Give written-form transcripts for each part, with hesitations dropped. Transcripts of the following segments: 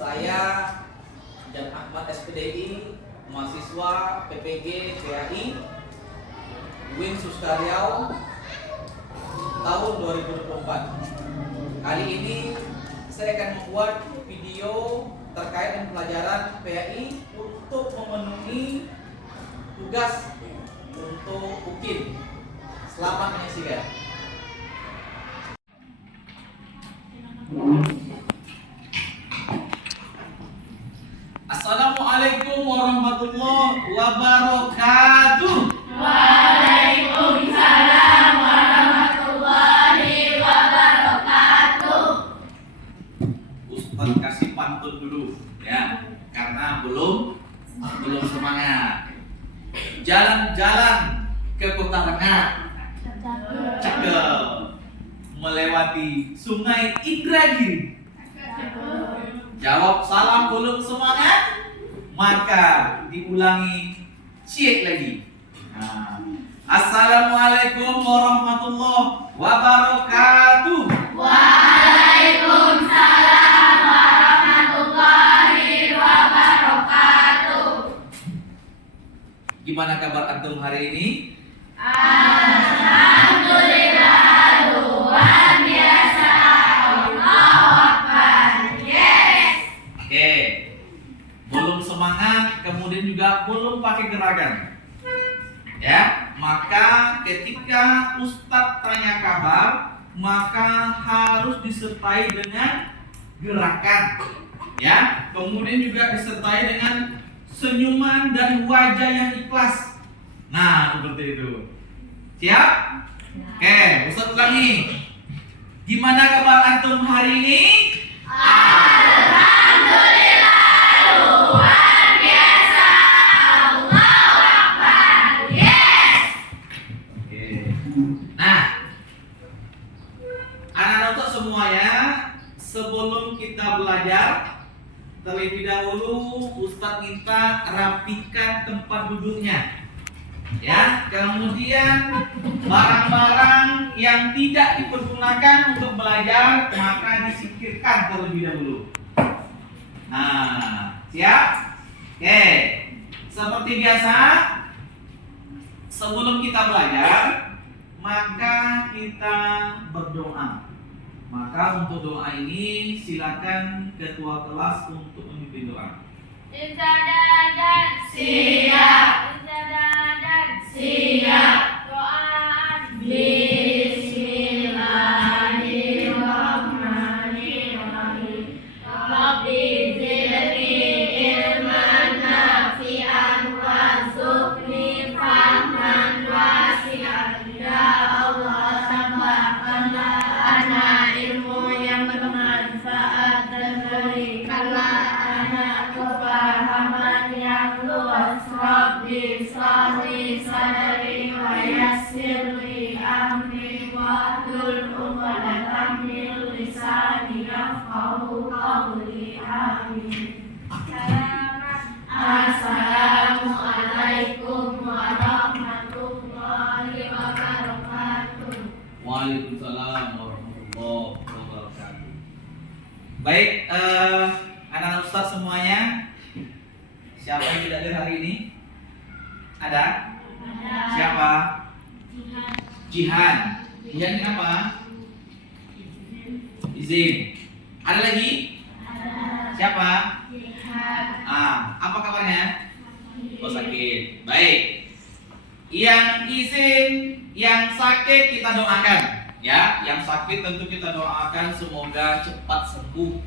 Saya Jan Ahmad SPDI, mahasiswa PPG PAI Win Sustaryau tahun 2024. Kali ini saya akan membuat video terkait dengan pelajaran PAI untuk memenuhi tugas untuk UKIN. Selamat menyaksikan. Assalamualaikum warahmatullahi wabarakatuh. Waalaikumsalam warahmatullahi wabarakatuh. Ustaz kasih pantun dulu ya, karena belum semangat. Jalan-jalan ke kota Rengat, cakep. Melewati sungai Indragiri, jawab salam belum semangat, maka diulangi cek lagi. Assalamualaikum warahmatullahi wabarakatuh. Waalaikumsalam warahmatullahi wabarakatuh. Gimana kabar antum hari ini? Alhamdulillah, luar biasa. Allahu Akbar. Yes. Oke. Belum semangat, kemudian juga belum pakai gerakan. Ya, maka ketika Ustadz tanya kabar, maka harus disertai dengan gerakan. Ya, kemudian juga disertai dengan senyuman dan wajah yang ikhlas. Nah, seperti itu. Siap? Oke, Ustadz ulangi. Gimana kabar antum hari ini? Alhamdulillah, luar biasa. Allahu Akbar. Yes. Oke. Nah, anak-anak untuk semuanya, sebelum kita belajar, terlebih dahulu Ustadz minta rapikan tempat duduknya. Ya, kemudian barang-barang yang tidak dipergunakan untuk belajar maka disingkirkan terlebih dahulu. Nah, siap? Oke. Seperti biasa, sebelum kita belajar, maka kita berdoa. Maka untuk doa ini silakan ketua kelas untuk memimpin doa. Istadadan. Siap. Istadadan. Siap. Doa. Bismillahirrahmanirrahim. Rabbi zidni ilman nafi'an warzuqni fahman wasi'an. Ya Allah, tambahkanlah anak ilmu yang bermanfaat dan berikanlah anak kefahaman yang luas. Rabbi shrahli sadri wa yassirli amri wahlul 'uqdatam min lisani yafqahu qawli. Amin. Assalamualaikum warahmatullahi wabarakatuh. Waalaikumsalam warahmatullahi wabarakatuh. Baik, anak-anak Ustaz semuanya, siapa yang tidak hadir hari ini? Ada? Siapa? Jihan. Jihan ini apa? Izin. Ada lagi? Siapa? Apa kabarnya? Oh, sakit. Baik. Yang izin, yang sakit kita doakan. Ya, yang sakit tentu kita doakan semoga cepat sembuh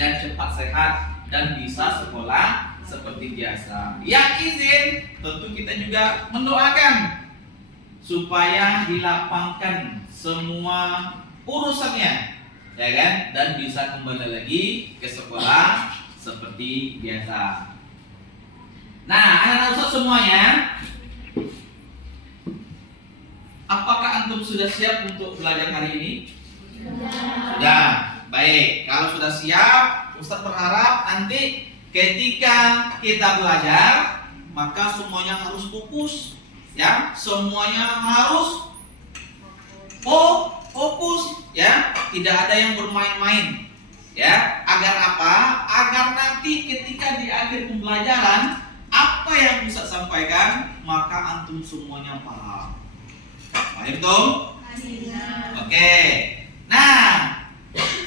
dan cepat sehat dan bisa sekolah seperti biasa. Yang izin tentu kita juga mendoakan supaya dilapangkan semua urusannya, ya kan, dan bisa kembali lagi ke sekolah seperti biasa. Nah, anak-anak Ustaz semuanya, apakah antum sudah siap untuk belajar hari ini? Sudah. Baik, kalau sudah siap, Ustaz berharap nanti ketika kita belajar, maka semuanya harus fokus, ya, semuanya harus fokus, ya, tidak ada yang bermain-main, ya. Agar apa? Agar agar nanti ketika di akhir pembelajaran apa yang Ustaz sampaikan maka antum semuanya paham. Paham dong? Oke. Nah,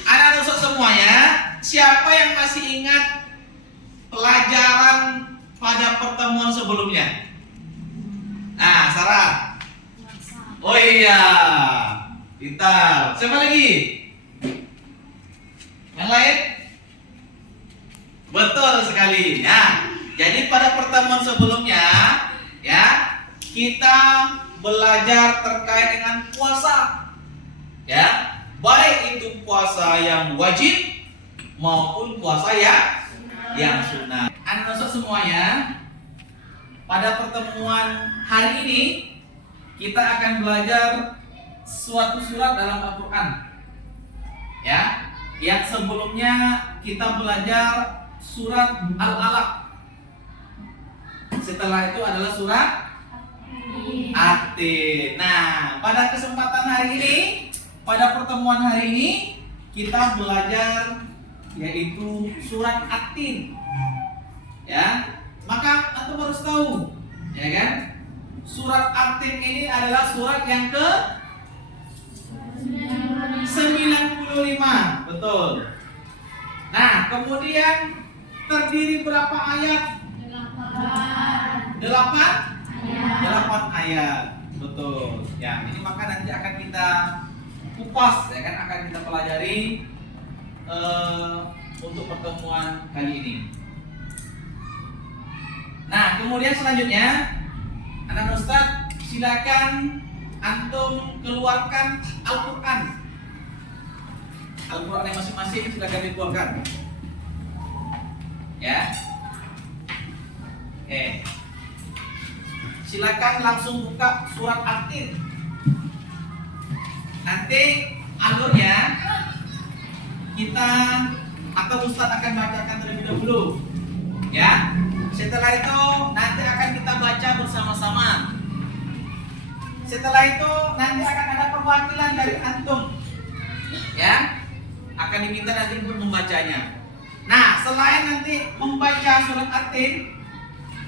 anak-anak Ustaz semuanya, siapa yang masih ingat pelajaran pada pertemuan sebelumnya? Nah, Sarah. Oh iya, pintar. Siapa lagi? Yang lain? Betul sekali. Nah, jadi pada pertemuan sebelumnya, ya, kita belajar terkait dengan puasa. Ya, baik itu puasa yang wajib maupun puasa yang sunnah. Anak-anak semuanya, pada pertemuan hari ini kita akan belajar suatu surat dalam Al-Quran. Ya, yang sebelumnya kita belajar surat Al-Alaq. Setelah itu adalah surat At-Tin. Nah, pada kesempatan hari ini, pada pertemuan hari ini kita belajar yaitu surat At-Tin. Ya, maka antum harus tahu, ya kan? Surat At-Tin ini adalah surat yang ke 95. Betul. Nah, kemudian terdiri berapa ayat? 8 ayat. Betul. Ya, ini maka nanti akan kita kupas, ya kan, akan kita pelajari untuk pertemuan kali ini. Nah, kemudian selanjutnya anak Ustaz silakan antum keluarkan Al-Quran. Al-Quran yang masing-masing silakan dikeluarkan. Ya. Oke. Silakan langsung buka surat At-Tin. Nanti alurnya kita atau Ustaz akan bacakan terlebih dahulu. Ya. Setelah itu nanti akan kita baca bersama-sama. Setelah itu nanti akan ada perwakilan dari antum. Ya. Akan diminta nanti untuk membacanya. Nah, selain nanti membaca surat At-Tin,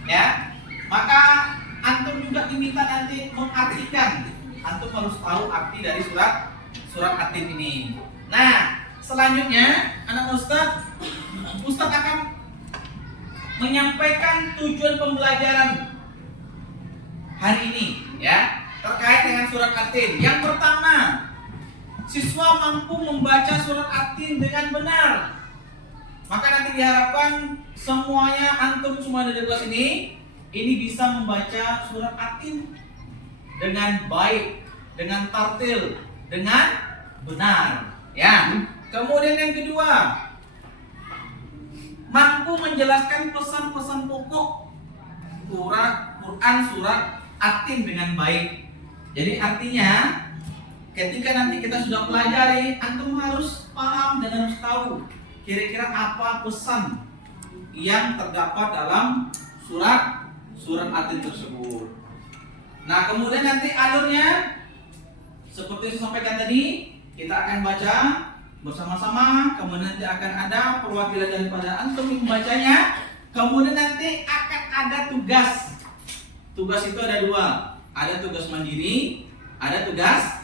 ya, maka antum juga diminta nanti mengartikan. Antum harus tahu arti dari surat At-Tin ini. Nah, selanjutnya anak Ustaz akan menyampaikan tujuan pembelajaran hari ini, ya, terkait dengan surat At-Tin. Yang pertama, siswa mampu membaca surat At-Tin dengan benar. Maka nanti diharapkan semuanya antum semua dari kelas ini bisa membaca surat At-Tin dengan baik, dengan tartil, dengan benar. Ya. Kemudian yang kedua, mampu menjelaskan pesan-pesan pokok Quran surat At-Tin dengan baik. Jadi artinya ketika nanti kita sudah pelajari, antum harus paham dan harus tahu kira-kira apa pesan yang terdapat dalam surat At-Tin tersebut. Nah, kemudian nanti alurnya seperti yang saya sampaikan tadi, kita akan baca bersama-sama, kemudian nanti akan ada perwakilan daripada antum yang membacanya, kemudian nanti akan ada tugas. Tugas itu ada dua, ada tugas mandiri, ada tugas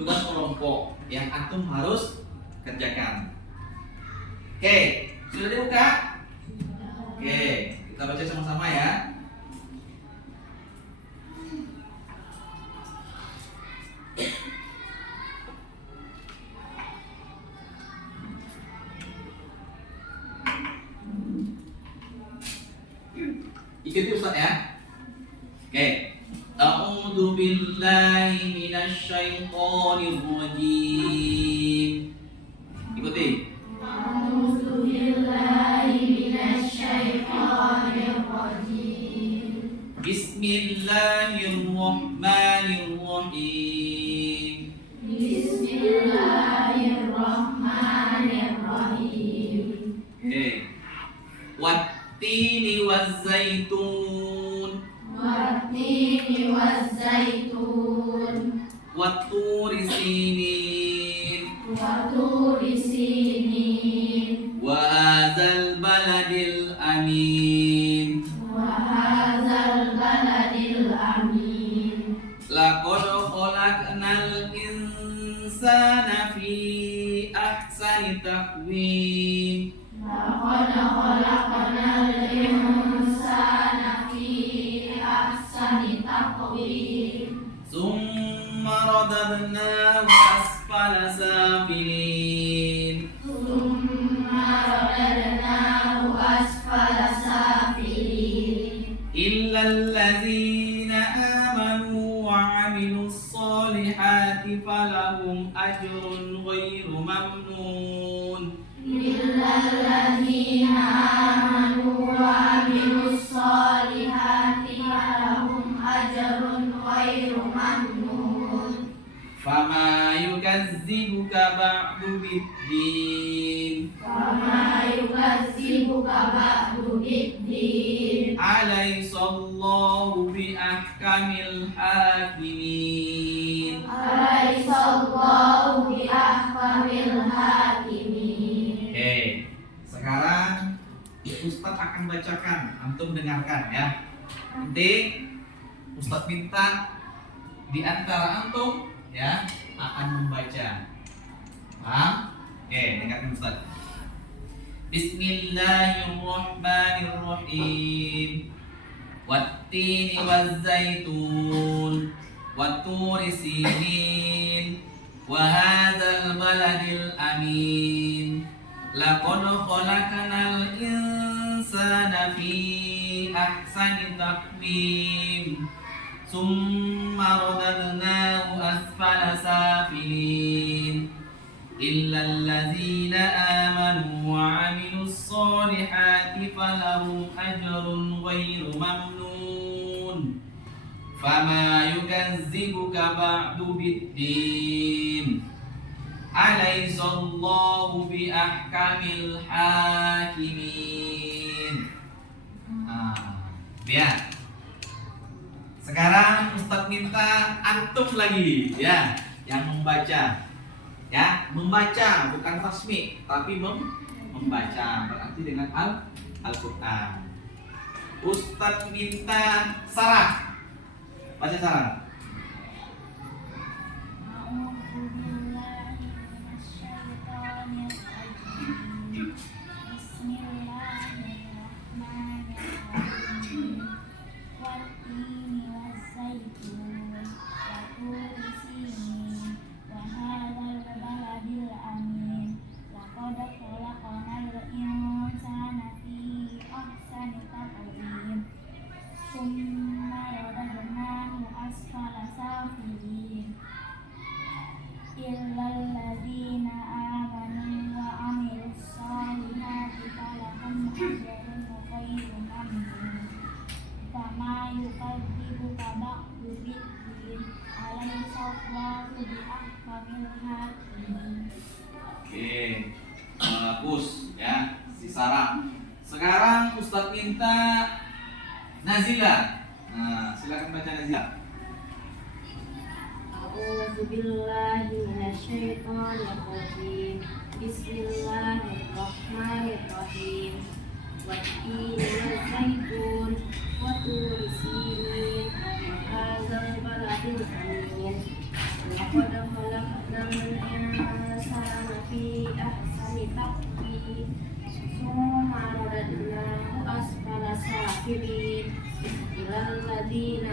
kelompok yang antum harus kerjakan. Oke, sudah dibuka? Oke, kita baca sama-sama ya. Ikuti Ustaz ya. Oke. A'udzu billahi minasy syaithanir rajim. Ikuti. A'udzu billahi minasy syaithanir rajim. Bismillahirrahmanirrahim. Bismillahirrahmanirrahim. Oke. Wattini wazzaitun. Wattini wazzaitun. Watturi sinin. Watturi sinin. Wa hadzal baladil amin. وهذا البلد الأمين Laqad khalaqnal insana fi ahsani taqwim. لقد خلقنا الإنسان في أحسن تقويم Summa radadnahu asfala safilin. ثم رددناه أسفل سافلين إلا الذين آمنوا وعملوا الصالحات فلهم أجر غير ممنون. إلا الذين آمنوا وعملوا الصالحات فلهم أجر غير ممنون فما يكذبك بعد بالدين. وما يكذبك بعد بالدين أليس الله بأحكم الحاكمين. أليس الله بأحكم الحاكمين. Oke, sekarang Ustadz akan bacakan, antum dengarkan ya. Nanti Ustadz minta di antara antum ya akan membaca. Paham? Oke, dengarkan Ustadz. Bismillahirrahmanirrahim. Wattini wazzaitun watturi sinin wa hadzal baladil amin. Laqad khalaqnal insana fi ahsani taqwim. Summa radadnahu asfala safilin. إلا الذين آمنوا وعملوا الصالحات فلهم أجر غير ممنون. فما يكذبك بعد بالدين. أليس الله بأحكم الحاكمين. Lihat. Sekarang Ustadz minta antum lagi ya yang membaca. Ya, membaca bukan tasmi, tapi membaca berarti dengan Al-Qur'an. Ustadz minta Sarah. Baca Sarah. إلا الذين آمنوا وعملوا الصالحات فلهم أجر غير ممنون فما يكذبك بعد بالدين أليس الله بأحكم الحاكمين. Oke, bagus ya si Sarah. Sekarang Ustadz minta Nazila. Nah, silakan baca Nazila. أعوذ بالله من الشيطان الرجيم بسم الله الرحمن الرحيم والتين والزيتون وطور سينين وهذا البلد الأمين لقد خلقنا الإنسان في أحسن تقويم ثم رددناه أسفل سافلين إلى الذين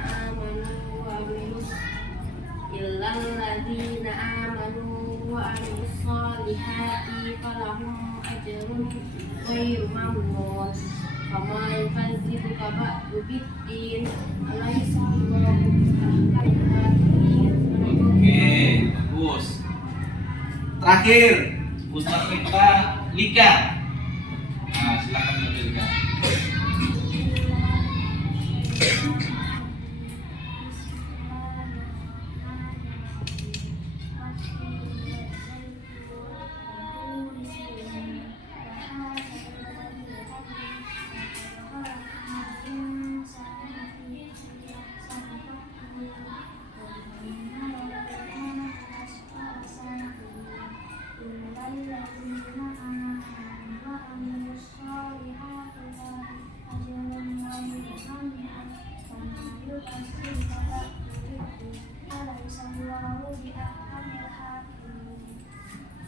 آمنوا وعملوا الصالحات فلهم أجر غير ممنون فما يكذبك بعد بالدين أليس الله بأحكم الحاكمين. Oke, bagus. Terakhir Ustadz minta Lika. Nah, silakan baca Lika.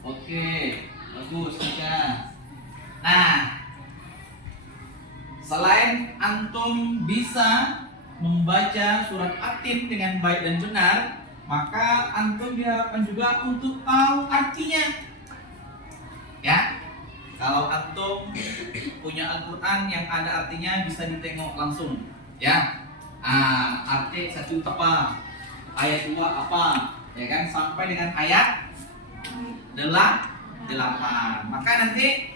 Oke, bagus Tika. Nah, selain antum bisa membaca surat Atin dengan baik dan benar, maka antum diharapkan juga untuk tahu artinya. Ya, kalau antum punya Al-Quran yang ada artinya bisa ditengok langsung. Ya, arti satu apa, ayat 2 apa, ya kan, sampai dengan ayat 8. Maka nanti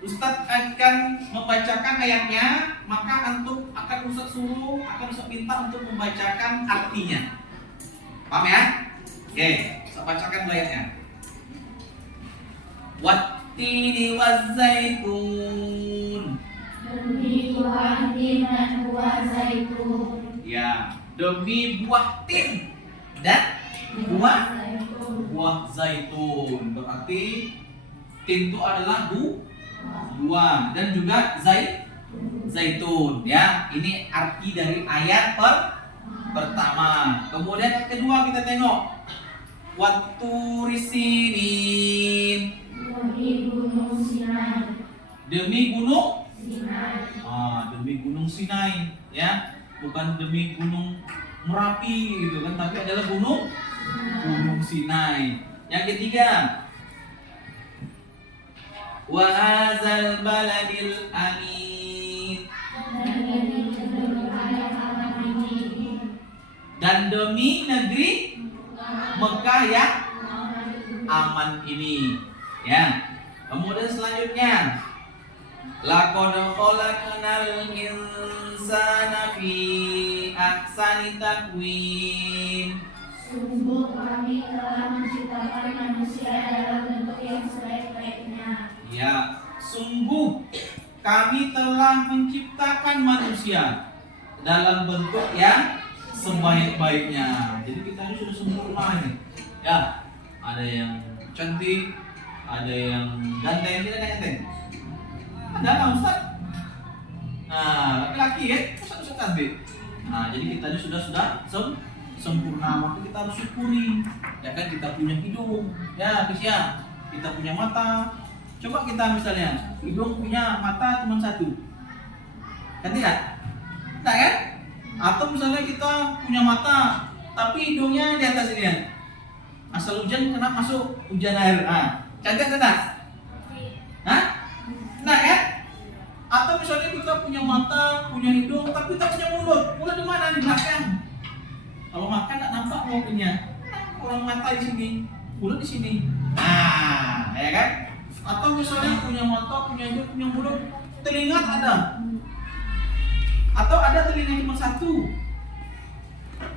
Ustadz akan membacakan ayatnya, maka antum akan Ustadz minta untuk membacakan artinya. Paham ya? Oke, saya bacakan ayatnya. Wattini wazzaitun. Demi buah tin dan buah zaitun. Ya, demi buah tin dan buah zaitun. Berarti tin itu adalah buah dan juga zaitun. Ya, ini arti dari ayat pertama. Kemudian yang kedua kita tengok Watturisinin. Demi gunung Sinai. Demi gunung Sinai. demi gunung Sinai, ya, bukan demi gunung Merapi gitu kan, tapi adalah gunung Sinai. Yang ketiga, wa hadzal baladil amin. Dan demi negeri Mekah yang aman ini, ya. Kemudian selanjutnya, laqad khalaqnal insana fi ahsani taqwim. Sungguh kami telah menciptakan manusia dalam bentuk yang sebaik-baiknya. Ya, sungguh kami telah menciptakan manusia dalam bentuk yang sebaik-baiknya. Jadi kita ini sudah sempurna ini. Ya, ada yang cantik, ada yang ganteng, tidak ganteng. Ada nggak Ustaz? Nah, laki-laki ya, Ustaz cantik. Nah, jadi kita ini sudah sempurna, maka kita harus syukuri. Ya kan, kita punya hidung, ya Kisya, kita punya mata. Coba kita misalnya, hidung punya mata cuma satu, kan tidak? Tidak kan? Atau misalnya kita punya mata, tapi hidungnya di atas ini ya. Asal hujan kena masuk hujan air. Cantik tidak? Hah? Nah kan? Atau misalnya kita punya mata, punya hidung, tapi tak punya mulut. Mulut di mana? Di belakang. Kalau makan tak nampak mulutnya. Orang mata di sini, mulut di sini. Nah, ya kan? Atau misalnya punya mata, punya hidung, punya mulut, telinga tak ada. Atau ada telinga cuma satu.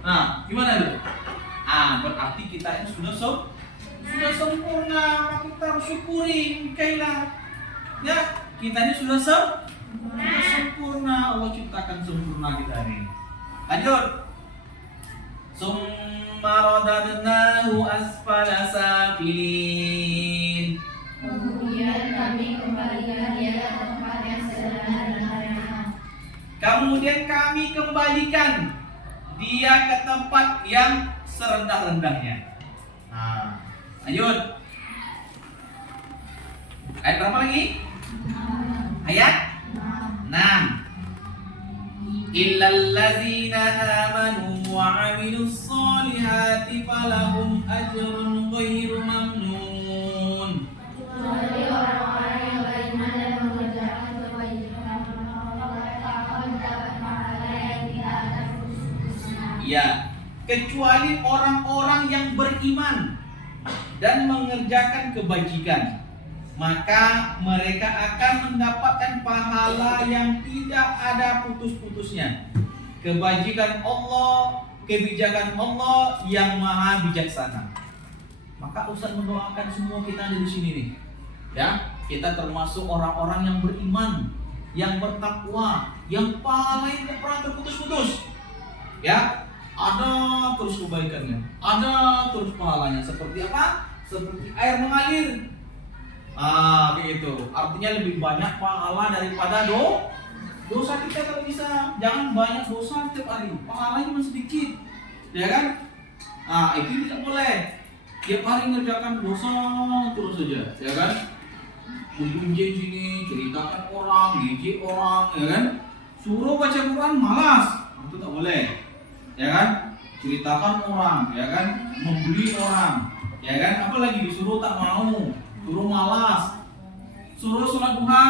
Nah, gimana tuh? Berarti kita ini sudah sempurna, maka kita harus syukuri. Kailah. Ya, kita ini sudah sempurna. Allah ciptakan sempurna kita ini. Lanjut. Summa radadnahu asfala safilin. Kemudian kami kembalikan dia ke tempat yang serendah-rendahnya. Kemudian kami kembalikan dia ke tempat yang serendah-rendahnya. Nah, lanjut. Ayat berapa lagi? Ayat 6. Illal ladzina amanu wa 'amilus solihati falahum ajrun ghairu mamnun. Kecuali orang-orang yang beriman dan mengerjakan kebajikan, mereka akan mendapat pahala yang tidak ada putus-putusnya. Ya, kecuali orang-orang yang beriman dan mengerjakan kebajikan, maka mereka akan mendapatkan pahala yang tidak ada putus-putusnya. Kebajikan Allah, kebijakan Allah yang maha bijaksana. Maka Ustaz mendoakan semua kita di sini nih. Ya, kita termasuk orang-orang yang beriman, yang bertakwa, yang paling tidak pernah terputus-putus. Ya, ada terus kebaikannya, ada terus pahalanya. Seperti apa? Seperti air mengalir. Kayak gitu. Artinya lebih banyak pahala daripada Dosa kita kalau bisa jangan banyak dosa setiap hari, pahalanya cuma sedikit, ya kan? Nah itu tidak boleh. Tiap hari ngerjakan dosa terus saja, ya kan? Bunjing sini, ceritakan orang, ngejek orang, ya kan? Suruh baca Quran malas, itu tak boleh, ya kan? Ceritakan orang, ya kan? Membuli orang, ya kan? Apalagi disuruh tak mau, suruh malas, suruh sholat duha,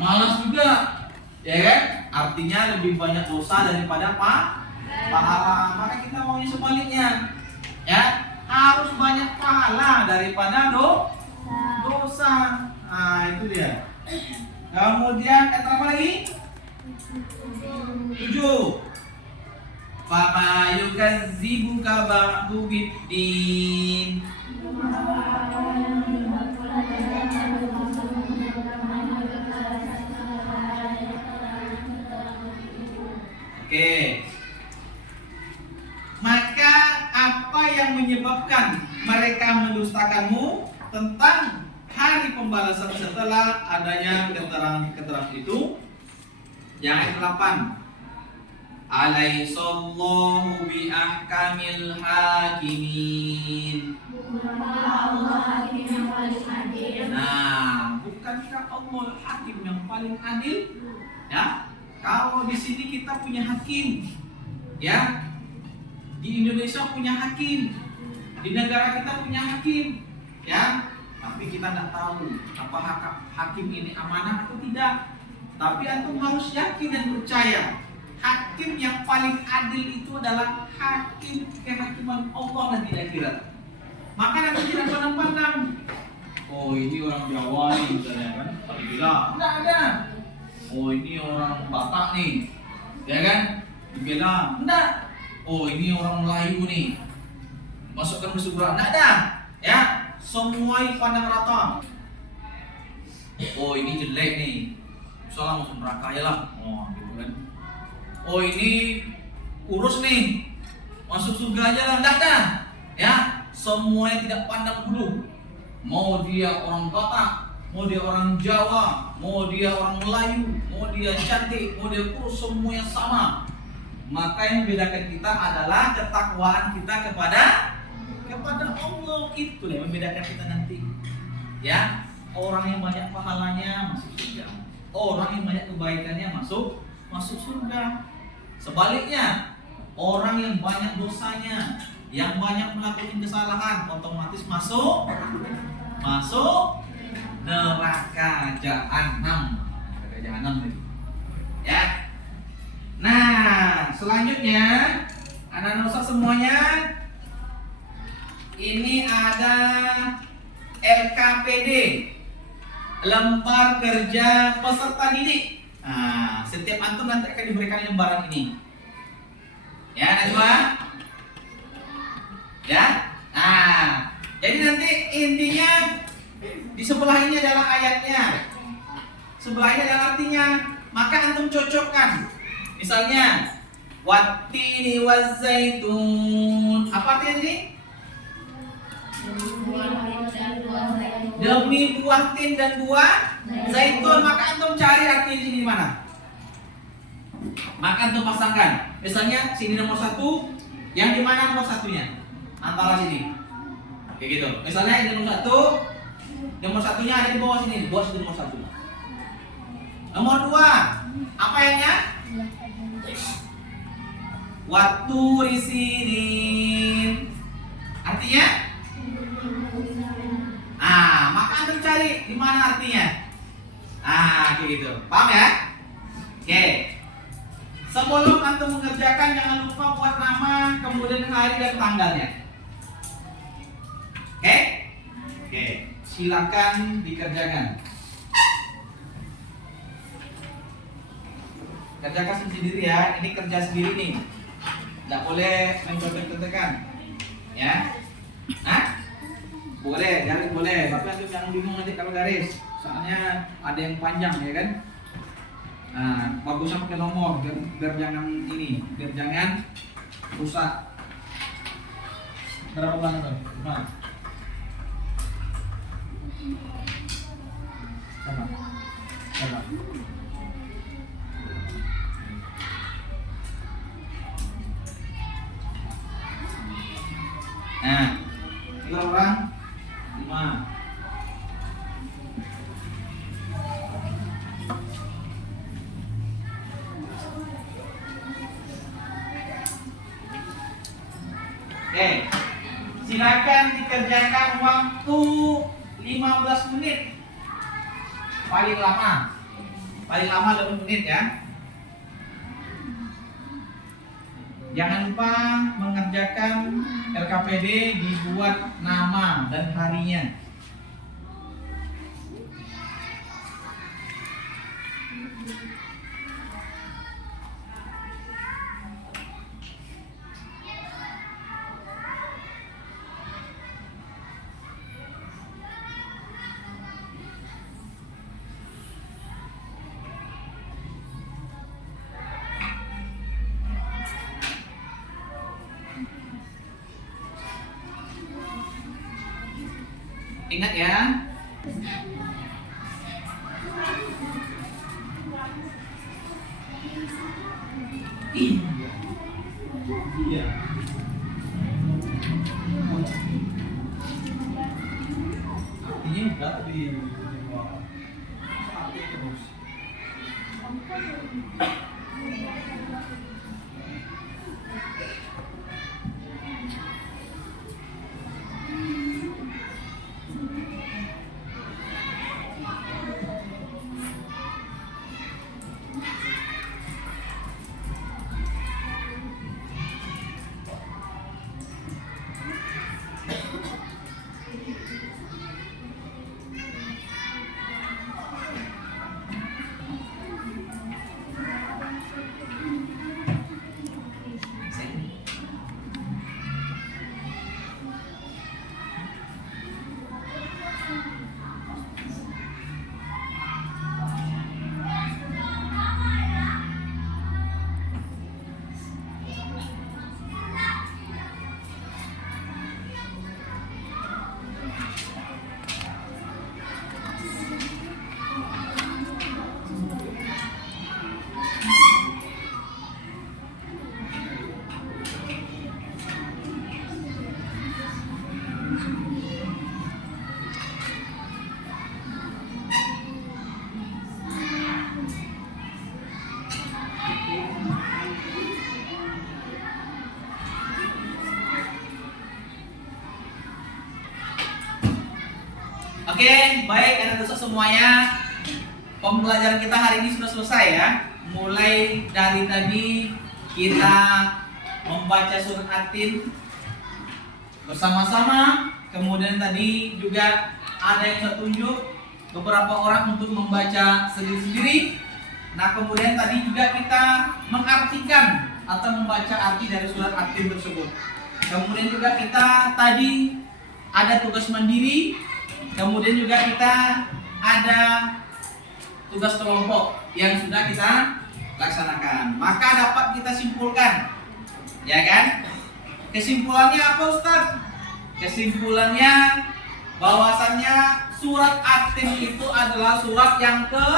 malas juga, ya kan? Artinya lebih banyak dosa daripada pahala. Maka kita maunya sebaliknya, ya harus banyak pahala daripada dosa. Nah itu dia. Kemudian kata apa lagi? 7. Fama yukazzibuka ba'du biddin. Oke. Maka apa yang menyebabkan mereka mendustakanmu tentang hari pembalasan setelah adanya keterangan itu? Yang ayat 8. Alaihissallahu bi ahkamil hakimin. Nah, bukankah Allah hakim yang paling adil? Ya, kalau di sini kita punya hakim, ya, di Indonesia punya hakim, di negara kita punya hakim, ya, tapi kita tidak tahu apakah hakim ini amanah atau tidak. Tapi antum harus yakin dan percaya hakim yang paling adil itu adalah hakim kehakiman Allah dan di akhirat. Maka nanti tidak pandang-pandang. Oh ini orang Jawa nih misalnya kan, tapi bilang tidak ada. Oh ini orang Batak nih, ya kan? Dibilang enggak. Oh ini orang Melayu nih, masukkan ke surga. Enggak ada, ya. Semua pandang rata. Oh ini jelek nih, soalnya masuk neraka ya lah. Oh gitu kan. Oh ini kurus nih, masuk surga aja lah. Enggak ada, ya. Semuanya tidak pandang bulu. Mau dia orang Batak, mau dia orang Jawa, mau dia orang Melayu, mau dia cantik, mau dia kurus, semuanya sama. Maka yang membedakan kita adalah ketakwaan kita kepada Allah. Itu yang membedakan kita nanti. Ya, orang yang banyak pahalanya masuk surga. Orang yang banyak kebaikannya masuk surga. Sebaliknya, orang yang banyak dosanya, yang banyak melakukan kesalahan, otomatis masuk neraka jahanam. Neraka jahanam nih. Ya. Nah, selanjutnya anak-anak Ustaz semuanya, ini ada LKPD, lembar kerja peserta didik. Nah, setiap antum nanti akan diberikan lembaran ini. Ya, Najwa? Ya? Nah, jadi nanti intinya di sebelah ini adalah ayatnya. Sebelah ini adalah artinya. Maka antum cocokkan. Misalnya, wattini wazzaitun. Apa artinya ini? Demi buah tin dan buah zaitun. Maka antum cari artinya di sini di mana? Maka antum pasangkan. Misalnya sini nomor 1, yang di mana nomor satunya? Antara sini. Kayak gitu. Misalnya ini nomor 1, nomor satunya ada di bawah sini. Bawah sini nomor 1. Nomor 2, apa yangnya? Waktu risinin. Artinya? Maka antum cari di mana artinya. Kayak gitu. Paham ya? Oke. Sebelum antum mengerjakan jangan lupa buat nama, kemudian hari dan tanggalnya. Oke. Silakan dikerjakan. Kerjakan sendiri ya. Ini kerja sendiri nih. Tidak boleh mencontek-contekan. Ya. Boleh, garis boleh. Tapi antum jangan bingung nanti kalau garis. Soalnya ada yang panjang ya kan. Bagusnya pakai nomor biar jangan ini, biar jangan rusak. Berapa bulan tuh? Sama. Oke. Silakan dikerjakan waktu 15 menit. Paling lama. Paling lama 20 menit ya. Jangan lupa mengerjakan RKPD, dibuat nama dan harinya. Ingat ya. Iya. Ini enggak di terus. Oke, baik anak-anak semuanya. Pembelajaran kita hari ini sudah selesai ya. Mulai dari tadi kita membaca surat At-Tin bersama-sama. Kemudian tadi juga ada yang saya tunjuk beberapa orang untuk membaca sendiri-sendiri. Nah, kemudian tadi juga kita mengartikan atau membaca arti dari surat At-Tin tersebut. Kemudian juga kita tadi ada tugas mandiri. Kemudian juga kita ada tugas kelompok yang sudah kita laksanakan. Maka dapat kita simpulkan, ya kan? Kesimpulannya apa, Ustaz? Kesimpulannya bahwasannya surat At-Tin itu adalah surat yang ke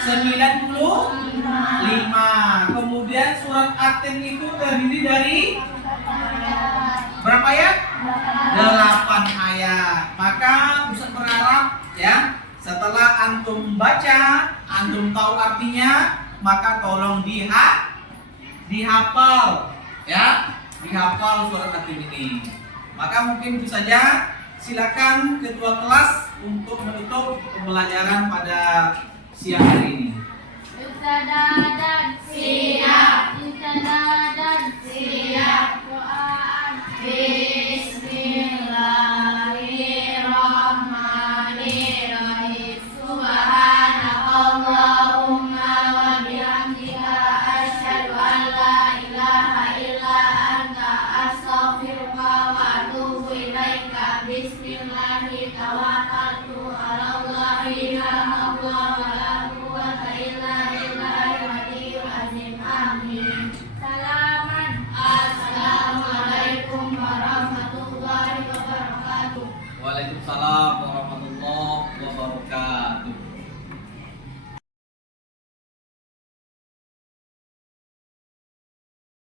95. Kemudian surat At-Tin itu terdiri dari berapa ya? 8 ayat. Maka Ustaz berharap ya, setelah antum baca, antum tahu artinya, maka tolong dihafal ya, dihafal surat At-Tin ini. Maka mungkin itu saja. Silakan ketua kelas untuk menutup pembelajaran pada siang hari ini. Ibtada dan siap. Ibtada dan siap. Doa. Bismillahirrahmanirrahim. Subhanakallahumma wa bihamdika asyhadu an la ilaha illa anta astaghfiruka wa atubu ilaika. Bismillahirrahmanirrahim. Tawakkaltu 'ala Allahi la haula wa la quwwata illa billahil aliyyil azim. Amin. Salaman. Assalamualaikum warahmatullahi wabarakatuh. Waalaikumsalam warahmatullahi wabarakatuh.